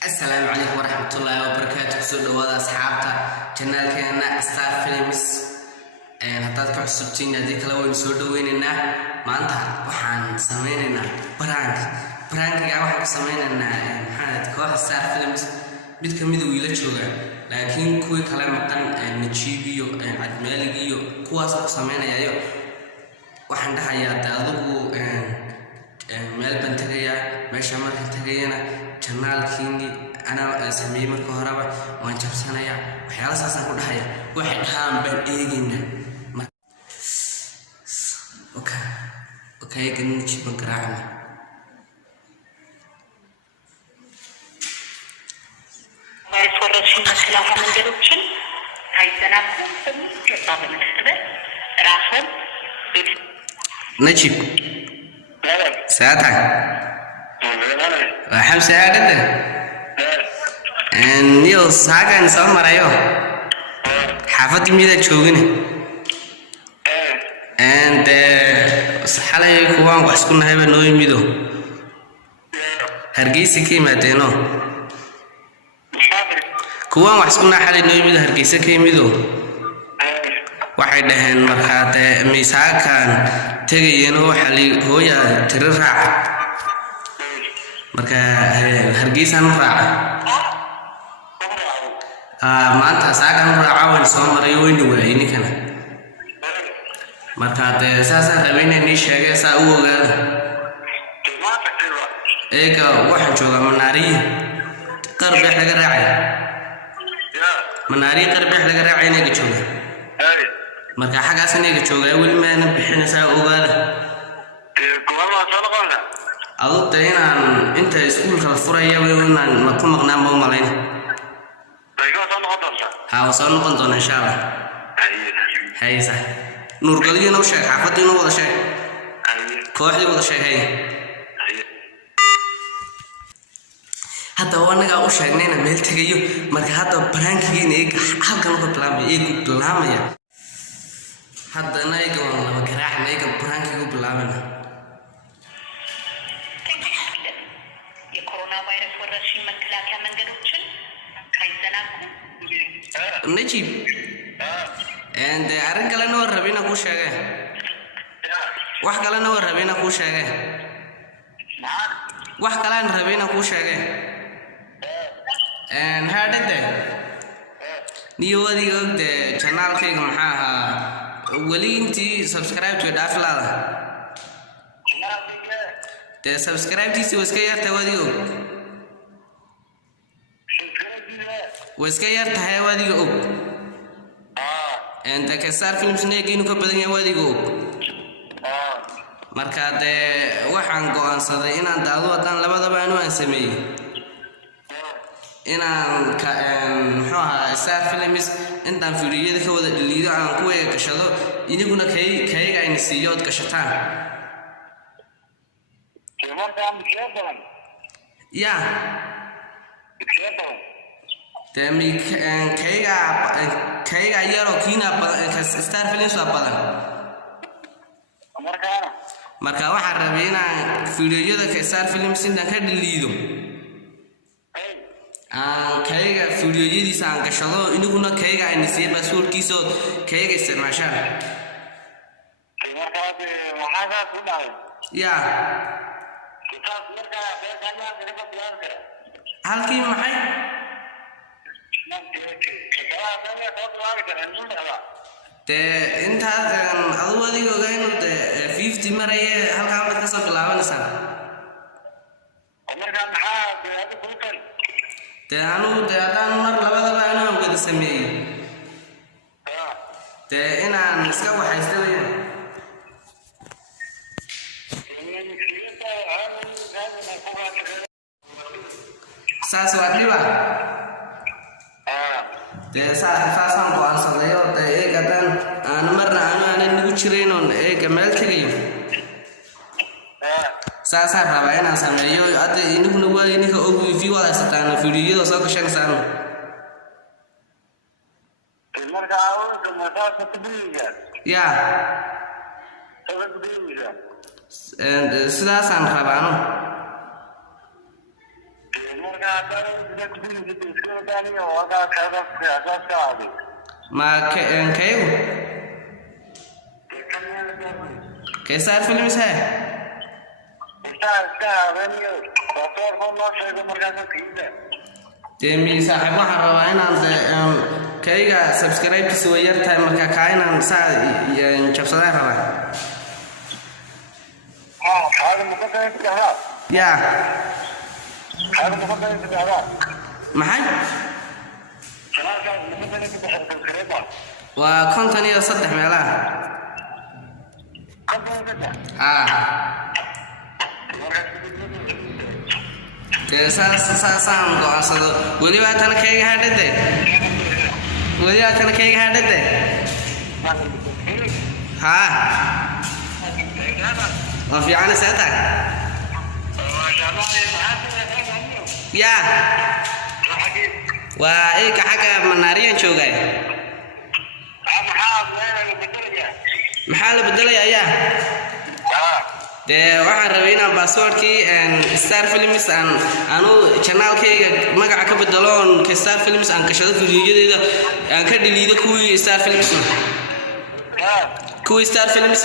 السلام عليكم ورحمة الله وبركاته. سو دhowaada asxaabta channelkeena Star Films haddaad ka cusubtiin hadii kale waan soo dhaweynaynaa. maanta waxaan sameynaynaa prank-ga waxaan sameynaynaa maxaad koox Star Films mid ka mid ah wiila jooga laakiin kuwii kale maqan Najiib iyo Cadmaalig iyo kuwaas oo sameynaayo waxaan dhahayaa adigu meel baan tagayaa meesha marka tagayana channelkiini ana sameeyay marka horeba waan jabsanayaa waxyaalo saasan ku dhahaya waxay dhahaan baan eegaynaa okay kan Najiib baan garaacnaa Najiib ساعتها حمسة هكذا نيو ساعة نسمع مريو حافظ ميدا تشوفيني and حالي كوان واسكون هاي بنوي ميدو هرجيسي كيما تينو كوان واسكون حالي نوي ميدو هرجيسي كيما ميدو waxay dhaheen markaad miisaakan tagayeenoo xali hooya tiro raac marka hargeysan raac maanta saakan raac waan soo maray wayna waayeen kana markaad saasan dhaweynay sheegay saa u ogaada eega waxaan joogaa manaariye qarbeex laga raacay manaariye qarbeex laga raacay inay joogaa marka xagaas aniga joogay wali ma aan bixinaysaa ogaada gobolka soo noqona adoo inaan inta iskuulka la furaya inaan ma ku maqnaan ma malayn soo noqon doona insha Allah haysa nuur galiyo noo sheeg xaafadii noo wada sheeg kooxdii wada sheegay hadda wanaga u sheegnayna meel tagayo marka hadda prankigiina halkan ku bilaabmaya هذا نايجا ولا بكراح نايجا برانك يقول لامنا يكورونا فيروس ورشين من كلا كمان جروتشن كايزناكو نجيب and أرن كلا نور ربينا كوش هذا واحد كلا نور ربينا كوش هذا واحد كلا ربينا كوش هذا and هذا ده نيو دي قد channel كي محاها ولي انتي سبسكرايب تو دافلاده ده سبسكرايب تي واسكير تواديو واسكير تهواديو انت كسار فيلم سنيجينو كبدن يواديو marka waxaan go'aansaday inaan daado wadan labadaba aan sameeyay inaan ka muxuu ahaa Star Films intaan fiiriyada ka wada dhaliido aan ku eegashado inaguna kayga ay nasiyood ka shataan ya tami kayga yaro kiina Star Films waa badan marka waxaan rabay inaan fiiriyada ka Star Films intaan ka dhaliido kayga fiidiyadiisa aan gashado inaguna kayga ay nasiib basuurkiisa kayga isticmaashaan ya halkii maxay intaas aduu adiga ogayn 50 maraye halkaa mid kasoo bilaabanaysaa تانو تان مر لبضة أنا وقد سميه تأنا نسكوا حيستوي ساس واديبا ساس هم قوان صديو كتان أنا مرة أنا نقولشرينون كمال كريم ساسا ربعنا سامعيو أتى إنك نقول إنك أبو في ولا ستان في ريو ساق شن سانو. يا. سلاسان ربعنا. ما كيو كيسار فيلمس है تمي صاحب waxaan rabaa inaan kayga subscribe soo yartahay marka ka inaan jabsadaan rabaa ya maxay waa konton iyo saddex meelaha saan go'aansado weliba tan kayga hadhade waa fiican seeta ya waa eeka xagga manaariyan joogay maxaa la bedelayaa ya dee waxaan rabay inaan passwordkii star films aanu channelkayga magaca ka bedelo oon star films aan gashado fiidiyodeeda aan ka dhiliido kuwii star films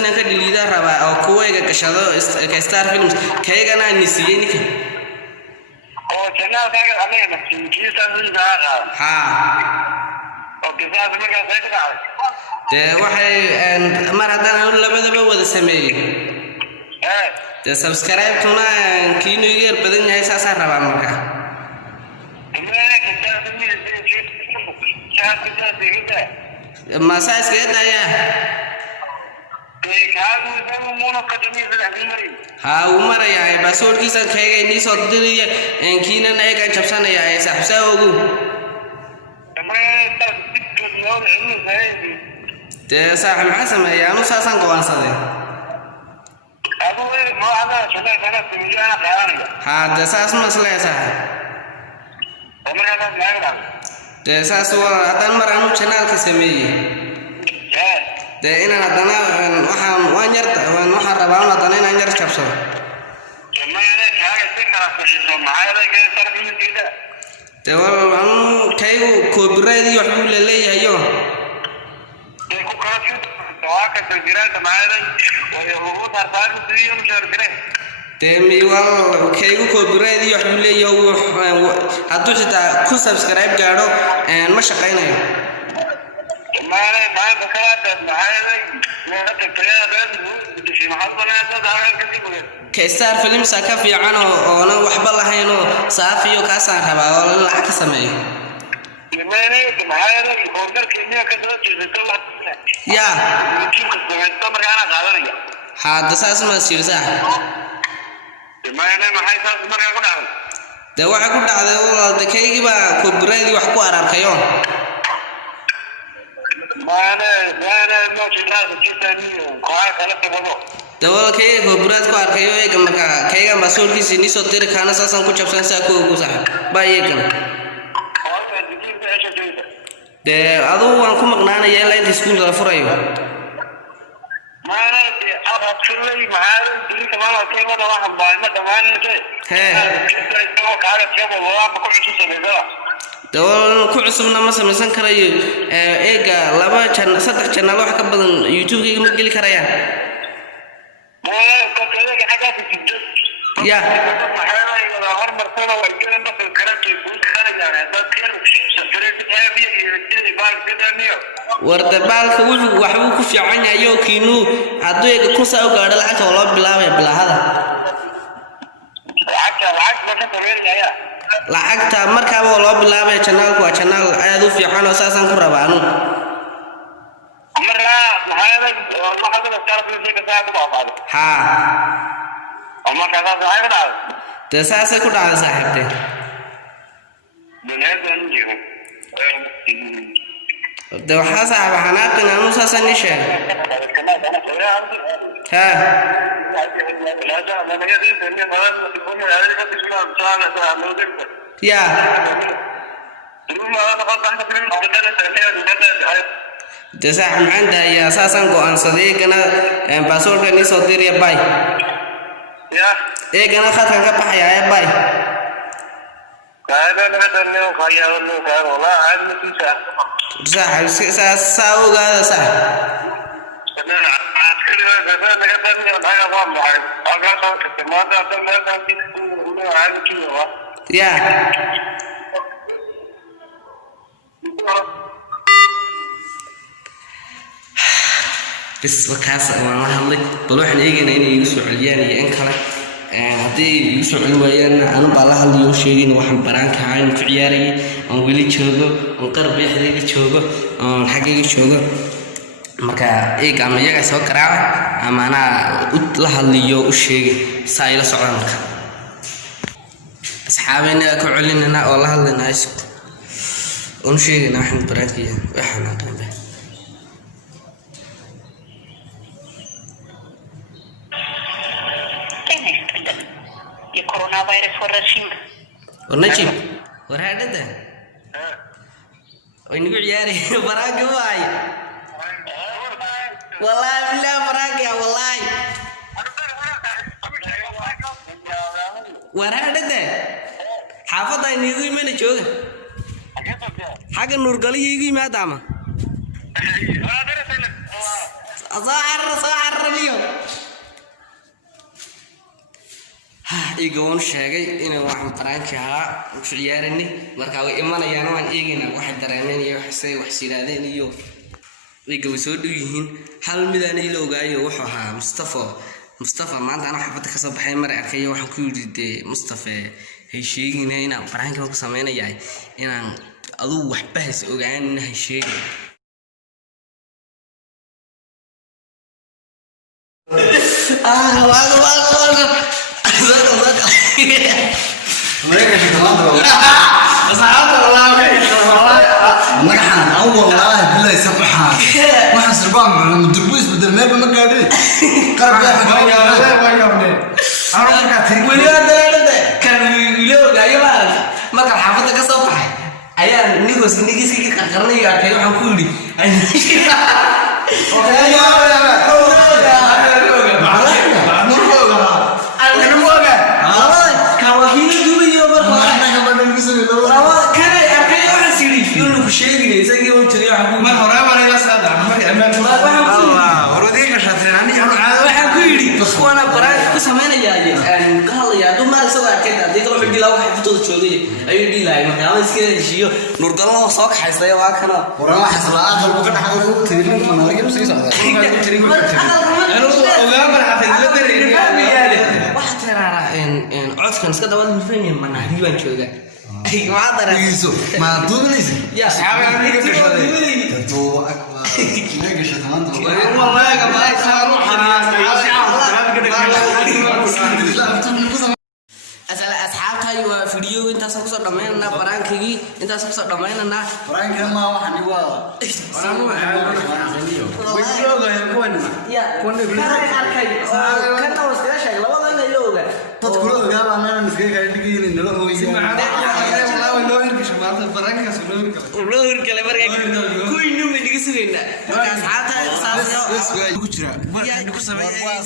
inaan ka dhiliida rabaa oo kuwayga gashado star films kaygana aan nisiiyey ninka oo channelkayga aniga nasiibkiisa dee waxay mar haddaan anu labadaba wada sameeyey dee subscribe-tuna kiinu iga yar badan yahay saasaan rabaa marka maasaa iskaga daayaa wuu marayaa passwordkiisa kayga inii soo diraya kiinan ayagaan jabsanaya saaxibsaa ogu dee saaxib maxaa sameeya anu saasaan go'aansaday dee saas ma isleeya saaxib dee saas haddaan mar anu channelka sameeyey dee inaan haddana waxaan rabaa haddana inaan yar jabsado dee anu kaygu copyright iyo waxbuu laleeyahayo dee kaygu copyright iyo waxbuu leeyahay hadduu xitaa ku subscribe gaadho ma shaqaynayo star films ka fiican oonan waxba lahayn oo saafiyo kaasaan rabaa oo lacag ka sameeyo ya hadda saas ma siirsaa dee waxa ku dhacday walaalda kaygii baa copyright wax ku ararkayo dawalkayga copyright ku arkayo eega marka kaygan passwordkiisa inii soo diri kaana saasaan ku jabsan saa ku ogu saaxib baa eegan dee adugu waan ku maqnaanaya ilaa inta iskuulka la furayo dawal ku cusubna ma samaysan karayo eega saddex channel wax ka badan youtube-kayga ma geli karayaan ya warda baalka waxbuu ku fiican yahay oo kiinu hadduu eega kusaa u gaadho lacagta oo loo bilaabaya bilaahada lacagta markaaba oo loo bilaabaya channelku waa channel aad u fiican oo saasaan ku rabaa anu dee saasay ku dhacday saaxiibtay dee waxaa saaxiib xanaaqin anu saasaan ii sheegay ya dee saaxiib maxaan dahayaa saasaan go'aansaday eegana passwordkan ii soo diraya bay eegana khadkan ka baxaya bay هذا نقدر نخير له والله عاد صح ساوغ هذا صح أنا عسكري هذا نقدر نحاجة والله أقرأ كتير ما تعرف ما تعرف عن كذا يا بس وكاس ما هذلك بروح نيجي يسوع الياني إنكله هذي يسوع الويان أنا بالله اللي يوشيين وحن برانك عين في عياري ولي تشوفه وقرب يحدي تشوفه الحقيقة تشوفه marka eega ama iyaga soo qaraaca ama ana la hadliyo u sheegay saayla soconka asxaabena ku celinana oo la hadlinayso oo sheegayna waxaan baraakiya waxaan aqoonay የኮሮና ቫይረስ ወረርሽኝ ونجيب ورهدده ونقول عياري براك واي والله بالله براك يا والله ورهدده حافظة إني يجي من الشوق حاجة النور قال يجي ما دامه صاعر اليوم igoon sheegay inuu waxan faraanki ahaa u ciyaarani marka way imanayaan waan eegina wax dareemeen iyo wax say wax silaadeen iyo iga way soo dhow yihiin hal mid aan ila ogaayo wuxuu ahaa Mustafa maanta ana xafada ka soo baxay mar arkay waxaan ku yiri Mustafa hay sheegina inaan faraanki ku sameeyay inaan adu wax bahas ogaan hay sheegay مرحبا أول والله بالله سبحان ما حسر بام مدربوس بدل ما بمقابل قرب يا أخي ولي هذا كان يلوج أيوة ما كان حافظة كصبح أيام نيجوس كي قرني يا كيو حكولي شيء يسقي وتري عقول ما هو رابع ولا سادة ما في أمان الله وروديك شاطرين عندي واحد كيري وأنا براي كسمانة جاي يعني قال يا دوم ما سوى كذا ديك روح يجي لو حد تود شوقي أيو دي لاي ما كان يسكت شيء نور قال الله صاق حيصير واكنا ورا حصل آخر وقت حاجة فوق تريين ما نلاقي بس يساعد أنا وقابل حفظ لدري واحد ترى إن عاد كان سكت أول من فين ما نهدي وين شوقي ما أدري ما تقوليش يا صاحبي أنا كيف تشتغل تو أكبر ليش شتمان والله يا جماعة صاروح أسأل أصحابك أيوة فيديو أنت سوكسر دمينا برانكي أنت سوكسر دمينا برانك ما واحد يقول أنا مو فيديو غير يا كنا وسكنا شغلة ولا نلوجا تقولوا قال أنا مسكين قاعد نقول إنه هو ولور kale markay ku inuu midigi sugeena asxaabta saasiyo ku jira ku sameeyay